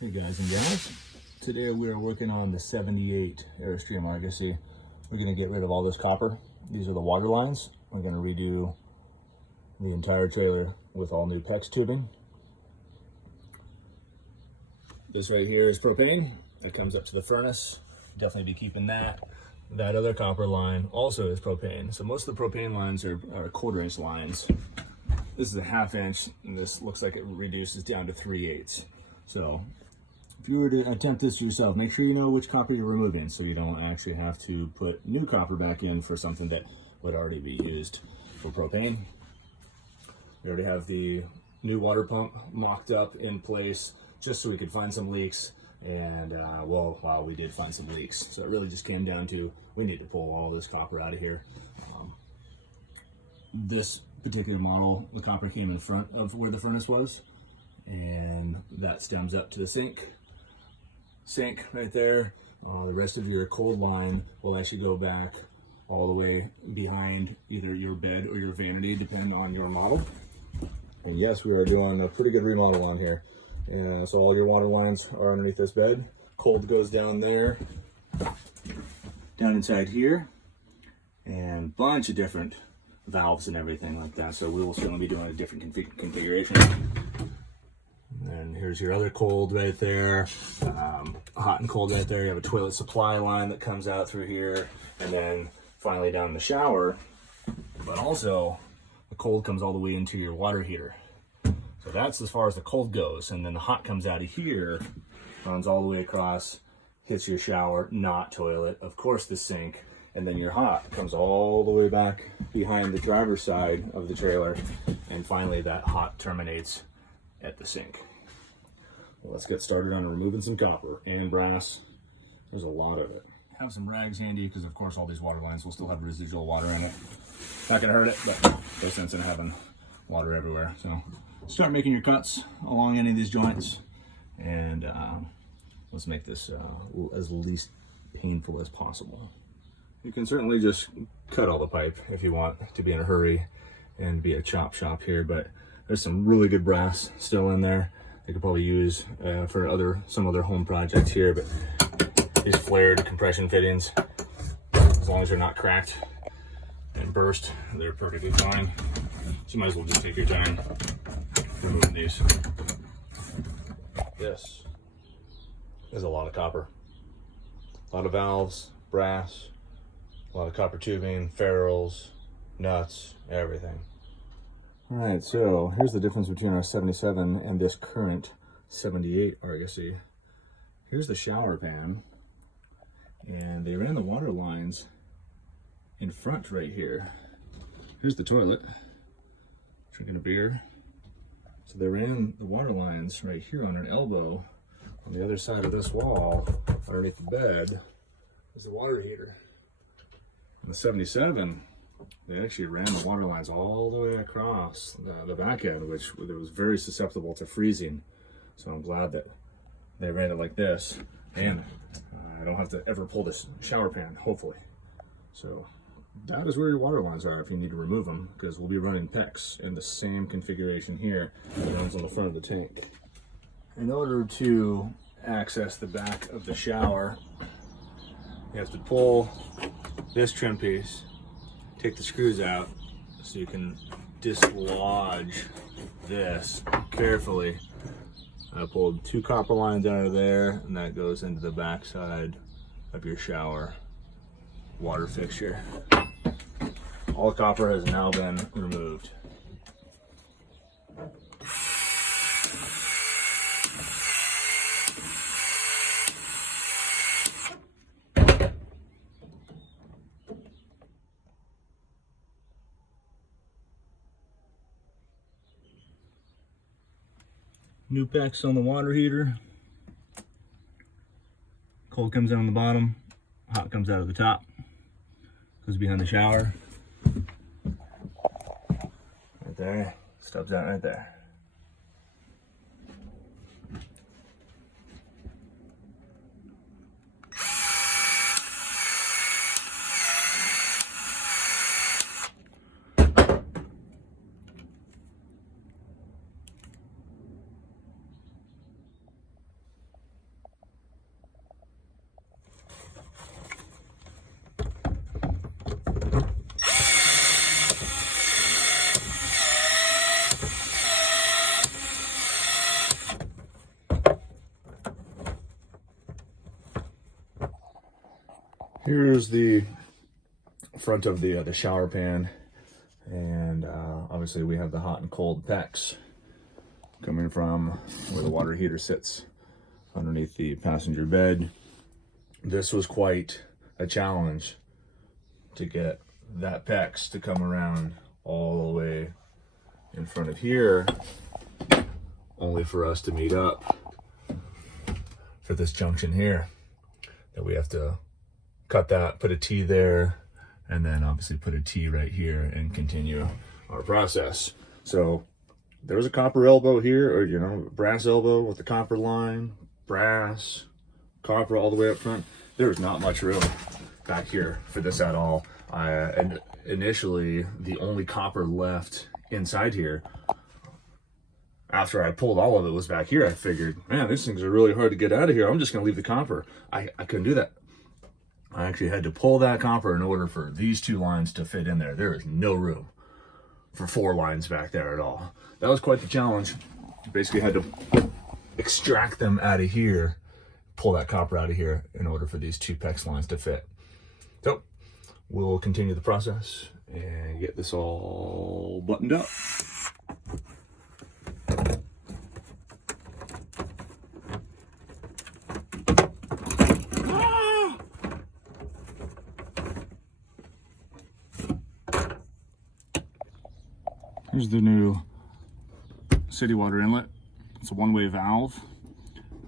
Hey guys and gals, today we are working on the 78 Airstream Argosy. We're going to get rid of all this copper. These are the water lines. We're going to redo the entire trailer with all new PEX tubing. This right here is propane. It comes up to the furnace. Definitely be keeping that. That other copper line also is propane. So most of the propane lines are 1/4 inch lines. This is a 1/2 inch, and this looks like it reduces down to 3/8. So if you were to attempt this yourself, make sure you know which copper you're removing so you don't actually have to put new copper back in for something that would already be used for propane. We already have the new water pump mocked up in place just so we could find some leaks. And wow, we did find some leaks. So it really just came down to, we need to pull all this copper out of here. This particular model, the copper came in front of where the furnace was, and that stems up to the sink right there. The rest of your cold line will actually go back all the way behind either your bed or your vanity, depending on your model. And yes, we are doing a pretty good remodel on here. So all your water lines are underneath this bed. Cold goes down there, down inside here, and a bunch of different valves and everything like that. So we will certainly be doing a different configuration. And here's your other cold right there, hot and cold right there. You have a toilet supply line that comes out through here, and then finally down in the shower. But also, the cold comes all the way into your water heater. So that's as far as the cold goes, and then the hot comes out of here, runs all the way across, hits your shower, not toilet, of course the sink, and then your hot comes all the way back behind the driver's side of the trailer, and finally that hot terminates at the sink. Well, let's get started on removing some copper and brass. There's a lot of it. Have some rags handy because of course all these water lines will still have residual water in it. Not gonna hurt it, but no sense in having water everywhere. So start making your cuts along any of these joints, and let's make this as least painful as possible. You can certainly just cut all the pipe if you want to be in a hurry and be a chop shop here, but there's some really good brass still in there. You could probably use for some other home projects here, but these flared compression fittings, as long as they're not cracked and burst, they're perfectly fine. So you might as well just take your time removing these. This is a lot of copper. A lot of valves, brass, a lot of copper tubing, ferrules, nuts, everything. All right, so here's the difference between our 77 and this current 78 Argosy. Here's the shower pan, and they ran the water lines in front right here. Here's the toilet, drinking a beer. So they ran the water lines right here on an elbow. On the other side of this wall, underneath the bed, is the water heater. In the 77, they actually ran the water lines all the way across the back end, which was very susceptible to freezing. So I'm glad that they ran it like this, and I don't have to ever pull this shower pan, hopefully. So that is where your water lines are if you need to remove them, because we'll be running PEX in the same configuration here that runs on the front of the tank. In order to access the back of the shower, you have to pull this trim piece, take the screws out so you can dislodge this carefully. I pulled 2 copper lines out of there, and that goes into the back side of your shower water fixture. All the copper has now been removed. New PEX on the water heater. Cold comes out on the bottom, hot comes out of the top. Goes behind the shower. Right there, stubs out right there. Here's the front of the shower pan, and obviously we have the hot and cold PEX coming from where the water heater sits underneath the passenger bed. This was quite a challenge to get that PEX to come around all the way in front of here, only for us to meet up for this junction here that we have to cut that, put a T there, and then obviously put a T right here and continue our process. So there's a copper elbow here, or you know, brass elbow with the copper line, brass, copper all the way up front. There's not much room back here for this at all. And initially, the only copper left inside here, after I pulled all of it, was back here. I figured, man, these things are really hard to get out of here. I'm just gonna leave the copper. I couldn't do that. I actually had to pull that copper in order for these two lines to fit in there. There is no room for 4 lines back there at all. That was quite the challenge. Basically had to extract them out of here, pull that copper out of here in order for these 2 PEX lines to fit. So we'll continue the process and get this all buttoned up. Here's the new city water inlet. It's a one-way valve.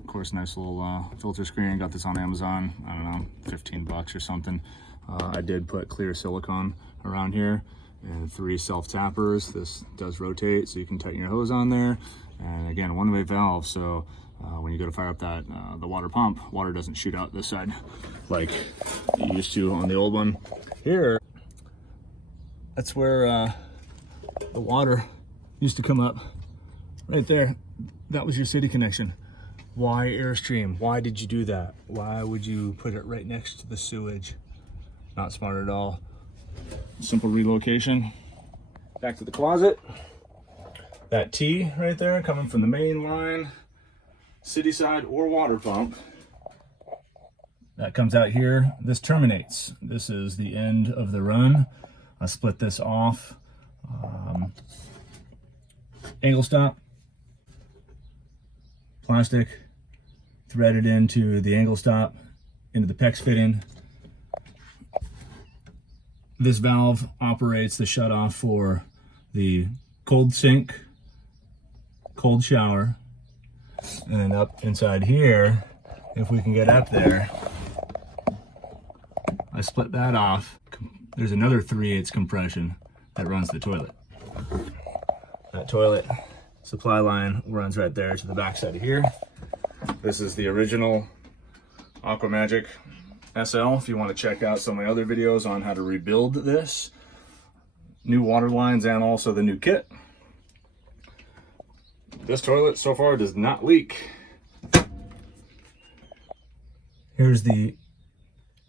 Of course, nice little filter screen. Got this on Amazon, I don't know, 15 bucks or something. I did put clear silicone around here and 3 self-tappers. This does rotate, so you can tighten your hose on there. And again, one-way valve, so when you go to fire up that the water pump, water doesn't shoot out this side like you used to on the old one. Here, that's where the water used to come up right there. That was your city connection. Why Airstream? Why did you do that? Why would you put it right next to the sewage? Not smart at all. Simple relocation. Back to the closet. That T right there coming from the main line, city side or water pump. That comes out here. This terminates. This is the end of the run. I split this off. Angle stop, plastic, threaded into the angle stop, into the PEX fitting. This valve operates the shutoff for the cold sink, cold shower, and then up inside here, if we can get up there, I split that off. There's another 3/8 compression that runs the toilet. That toilet supply line runs right there to the back side of here. This is the original Aquamagic SL. If you want to check out some of my other videos on how to rebuild this, new water lines and also the new kit. This toilet so far does not leak. Here's the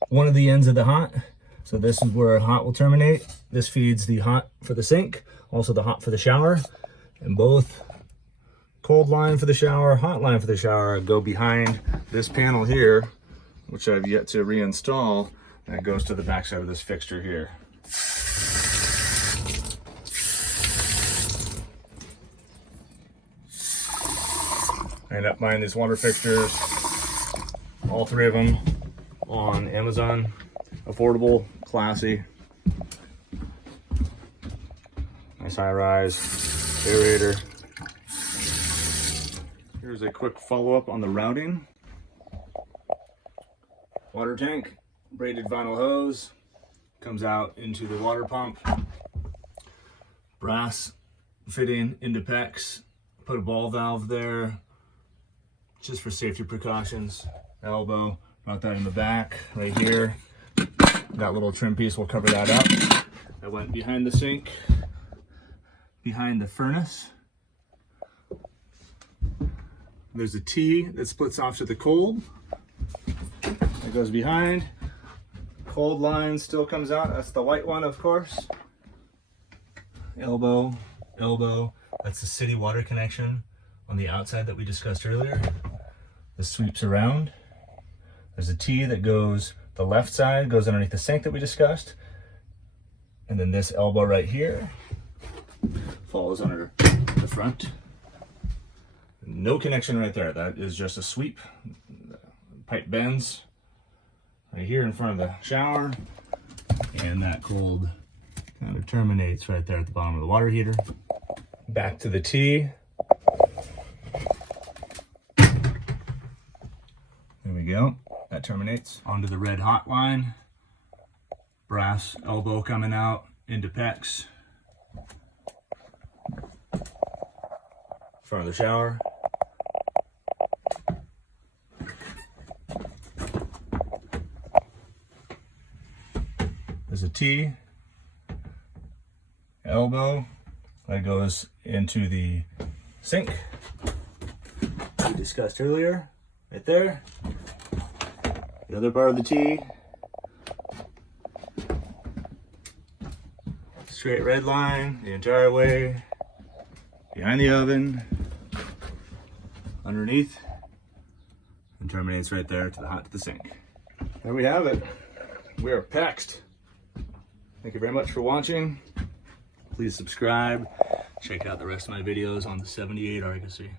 one of the ends of the hot. So this is where hot will terminate. This feeds the hot for the sink, also the hot for the shower. And both cold line for the shower, hot line for the shower go behind this panel here, which I've yet to reinstall, and it goes to the back side of this fixture here. I ended up buying these water fixtures, all 3 of them on Amazon. Affordable, classy, nice high-rise aerator. Here's a quick follow-up on the routing. Water tank, braided vinyl hose, comes out into the water pump. Brass fitting into PEX. Put a ball valve there, just for safety precautions. Elbow, brought that in the back, right here. That little trim piece will cover that up. I went behind the sink, behind the furnace. There's a T that splits off to the cold. It goes behind. Cold line still comes out. That's the white one, of course. Elbow, elbow. That's the city water connection on the outside that we discussed earlier. This sweeps around. There's a T that goes The left side goes underneath the sink that we discussed. And then this elbow right here falls under the front. No connection right there. That is just a sweep. The pipe bends right here in front of the shower. And that cold kind of terminates right there at the bottom of the water heater. Back to the T. There we go. That terminates onto the red hot line. Brass elbow coming out into PEX. Front of the shower. There's a T. Elbow that goes into the sink we discussed earlier, right there. The other part of the T, straight red line the entire way, behind the oven, underneath, and terminates right there to the hot to the sink. There we have it. We are PEXed. Thank you very much for watching. Please subscribe. Check out the rest of my videos on the 78 Argosy.